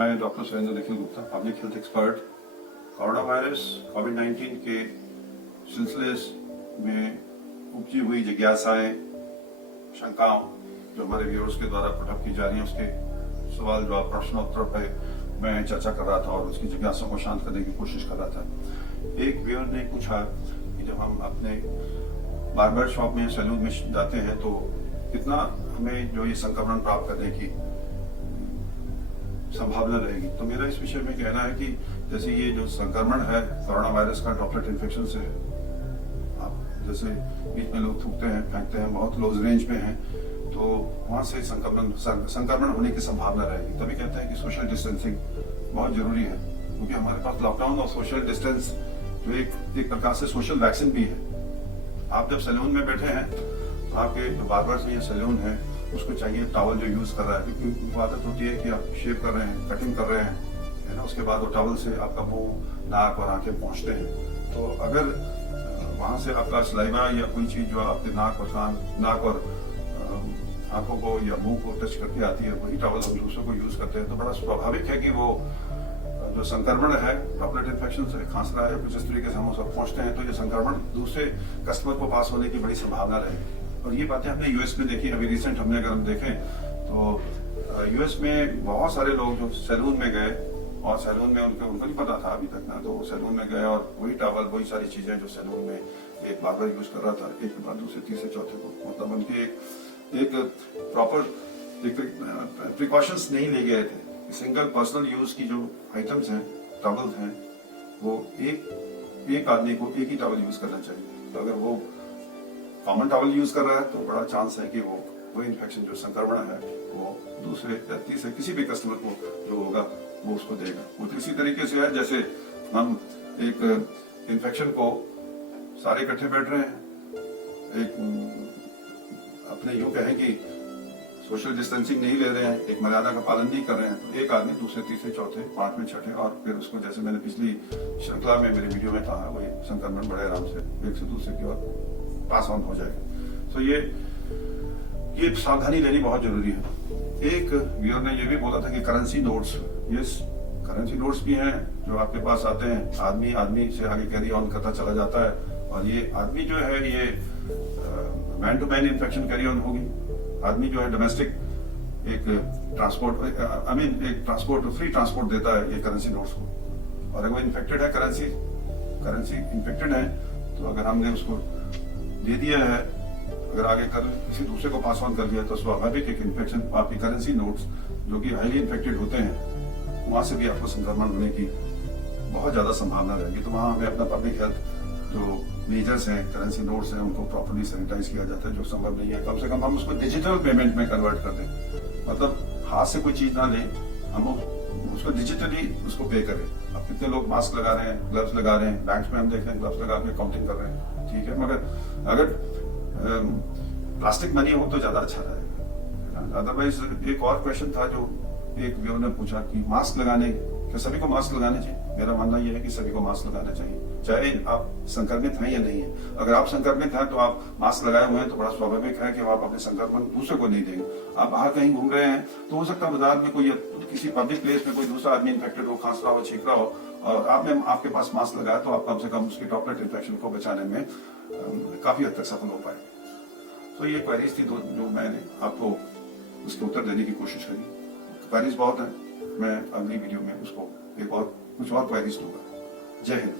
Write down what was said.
मैं doctor Surendra Nikhil Gupta, public health expert. Corona virus कोविड-19 के सिलसिले में उपजी हुई जिज्ञासाएं, शंकाओं जो हमारे व्यूअर्स के द्वारा पुटअप की जा रही हैं, उसके सवाल जवाब प्रश्नोत्तर पे मैं चर्चा कर रहा था और उसकी जिज्ञासा को शांत करने की कोशिश कर रहा था। एक व्यूअर ने पूछा कि जब हम अपने बार्बर शॉप में, सैलून में जाते हैं तो कितना हमें जो ये संक्रमण प्राप्त करने की संभावना रहेगी। तो मेरा इस विषय में कहना है कि जैसे ये जो संक्रमण है कोरोना वायरस का ड्रॉपलेट इन्फेक्शन से, आप जैसे बीच में लोग थूकते हैं, फेंकते हैं, बहुत क्लोज रेंज में हैं, तो वहां से संक्रमण होने की संभावना रहेगी। तभी कहते हैं कि सोशल डिस्टेंसिंग बहुत जरूरी है, क्योंकि हमारे पास लॉकडाउन और सोशल डिस्टेंस जो एक प्रकार से सोशल वैक्सीन भी है। आप जब सैलून में बैठे हैं, आपके जो बार्बर्स या सैलून है उसको चाहिए टॉवल जो यूज कर रहा है, क्योंकि उनको आदत होती है कि आप शेव कर रहे हैं, कटिंग कर रहे हैं, है ना, उसके बाद वो टॉवल से आपका मुंह, नाक और आंखें पहुंचते हैं। तो अगर वहां से आपका सलाइवा या कोई चीज जो आपके नाक और आंखों को या मुंह को टच करके आती है, वही टॉवल हम दूसरों को यूज करते हैं, तो बड़ा स्वाभाविक है कि वो जो संक्रमण है ड्रॉपलेट इन्फेक्शन से, खांस रहा है कुछ इस तरीके से हम सब पहुंचते हैं, तो ये संक्रमण दूसरे कस्टमर को पास होने की बड़ी संभावना रहेगी। और ये बातें हमने यूएस में देखी। अभी रिसेंट हमने अगर हम देखें तो यूएस में बहुत सारे लोग जो सैलून में गए और सैलून में उनको नहीं पता था अभी तक ना, तो सैलून में गए और वही टॉवल, वही सारी चीजें जो सैलून में एक बार्बर यूज कर रहा था, एक के बाद दूसरे, तीसरे, चौथे को, मतलब उनके एक प्रॉपर प्रिकॉशंस नहीं ले गए थे। सिंगल पर्सनल यूज की जो आइटम्स हैं, टॉवल्स हैं, वो एक आदमी को एक ही टॉवल यूज करना चाहिए। तो अगर वो कॉमन टॉवल यूज कर रहा है तो बड़ा चांस है कि वो इन्फेक्शन जो संक्रमण है वो दूसरे या तीसरे किसी भी कस्टमर को जो होगा वो उसको देगा। वो तो इसी तरीके से है जैसे हम एक इन्फेक्शन को सारे इकट्ठे बैठ रहे हैं, एक अपने यूं कहें कि सोशल डिस्टेंसिंग नहीं ले रहे हैं, एक मर्यादा का पालन नहीं कर रहे हैं, तो एक आदमी दूसरे, तीसरे, चौथे, पांचवें, छठे और फिर उसको, जैसे मैंने पिछली श्रृंखला में मेरे वीडियो में कहा, वही संक्रमण बड़े आराम से एक से दूसरे की ओर पास ऑन हो जाएगा। तो ये सावधानी लेनी बहुत जरूरी है। एक व्यूअर ने ये भी बोला था कि currency notes, yes, currency notes भी हैं जो आपके पास आते हैं, आदमी से आगे कैरी ऑन करता चला जाता है, और ये आदमी जो है ये man to man infection carry on होगी। आदमी जो है डोमेस्टिक एक ट्रांसपोर्ट, एक ट्रांसपोर्ट, फ्री ट्रांसपोर्ट देता है ये करेंसी नोट्स को, और अगर वो इन्फेक्टेड है, करेंसी इन्फेक्टेड है, तो अगर हमने उसको दे दिया है, अगर आगे कर किसी दूसरे को पास ऑन कर दिया, तो स्वाभाविक एक इन्फेक्शन, आपकी करेंसी नोट्स जो कि हाईली इन्फेक्टेड होते हैं, वहां से भी आपको संक्रमण होने की बहुत ज्यादा संभावना रहेगी। तो वहां हमें अपना पब्लिक हेल्थ जो मेजर्स हैं, करेंसी नोट्स हैं, उनको प्रॉपर्ली सैनिटाइज किया जाता है, जो संभव नहीं है। कम से कम हम उसको डिजिटल पेमेंट में कन्वर्ट कर दें, मतलब हाथ से कोई चीज ना लें, हम उसको डिजिटली उसको पे करें। अब कितने लोग मास्क लगा रहे हैं, ग्लव्स लगा रहे हैं, बैंक्स में हम देख रहे हैं ग्लव्स लगा के काउंटिंग कर रहे हैं, ठीक है, मगर अगर प्लास्टिक मनी हो तो ज्यादा अच्छा रहेगा। अदरवाइज एक और क्वेश्चन था जो एक व्यूअर ने पूछा कि मास्क लगाने, क्या सभी को मास्क लगाने चाहिए? मेरा मानना यह है कि सभी को मास्क लगाना चाहिए, चाहे आप संक्रमित हैं या नहीं है। अगर आप संक्रमित हैं तो आप मास्क लगाए हुए हैं, तो बड़ा स्वाभाविक है कि आप अपने संक्रमण दूसरे को नहीं देंगे। आप बाहर कहीं घूम रहे हैं तो हो सकता है बाजार में कोई, किसी पब्लिक प्लेस में कोई दूसरा आदमी इन्फेक्टेड हो, खांस रहा हो, छींक रहा हो, और आपके पास मास्क लगाया, तो आप कम से कम उसकी ड्रॉपलेट इन्फेक्शन को बचाने में काफी हद तक सफल हो पाए। तो ये क्वेरीज थी जो मैंने आपको उसके उत्तर देने की कोशिश करी। क्वेरीज बहुत है, मैं अगली वीडियो में उसको कुछ और क्वेरीज दूंगा। जय हिंद।